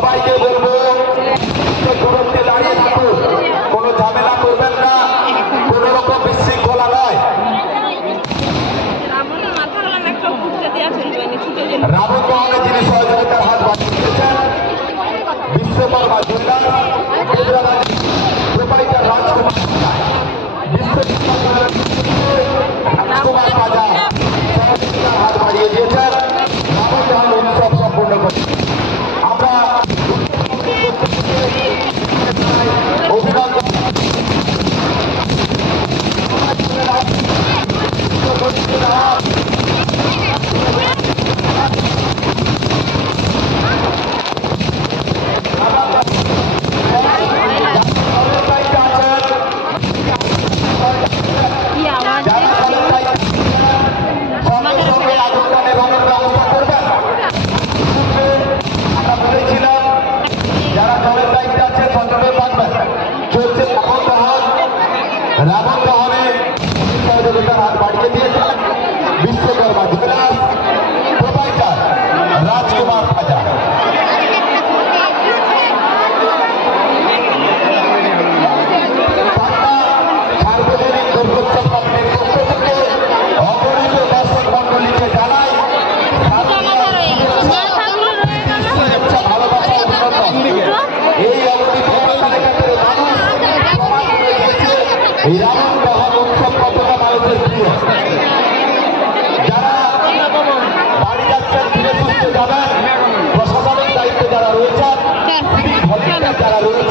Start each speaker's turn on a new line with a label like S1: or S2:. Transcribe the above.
S1: সবাইকে বলব দূরত্বে দাঁড়িয়ে থাকুন। কোনো ঝামেলা করবেন না। কোনো রকম বিশৃঙ্খলা নয়। রাবণ মহলে যিনি সহযোগিতার হাত Bravo, এই রাবণ দহন উৎসব কতটা মানুষের প্রিয়। যারা বাড়ি যারা রয়েছেন যারা রয়েছেন